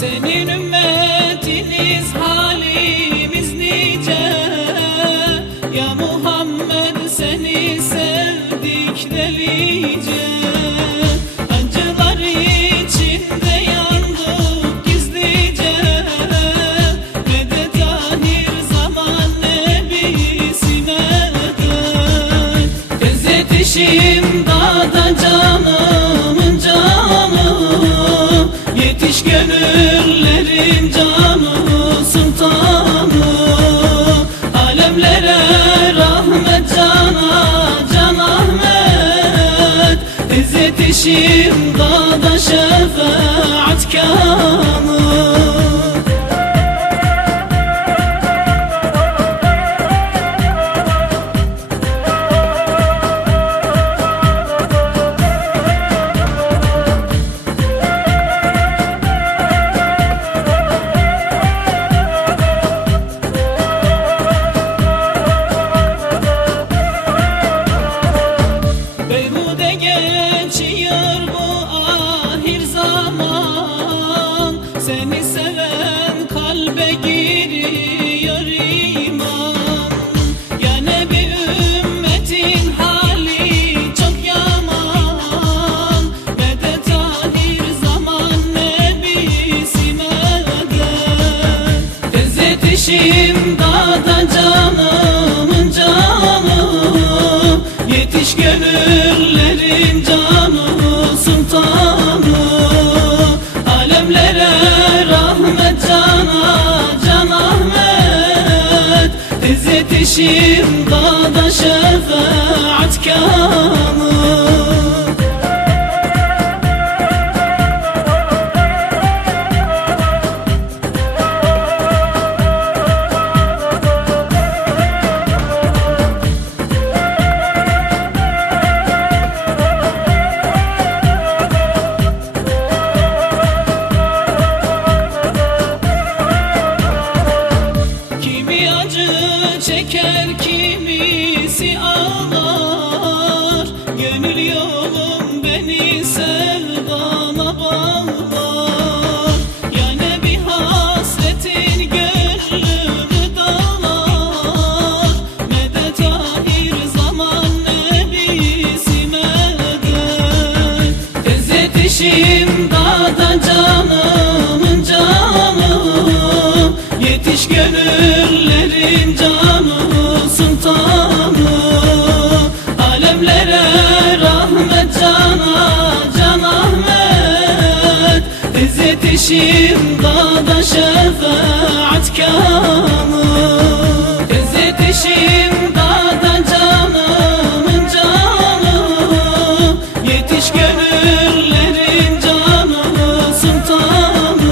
senin delice Acılar içinde yandık gizlice. Medet ahir zaman nebisine dön Tez yetişim dağda canımın Tez yetişim dağda şefaat geçiyor bu ahir zaman. Seni seven kalbe giriyor iman. Ya Nebi ümmetin hali çok yaman. Medet ahir zaman nebisine dön Tez Tez yetişim dağda şefaat yetişim dağda canımın canı. Yetiş gönüllerin canı sultanı. Alemlere rahmet cana can Ahmet. Tez yetişim dağda şefaat kanı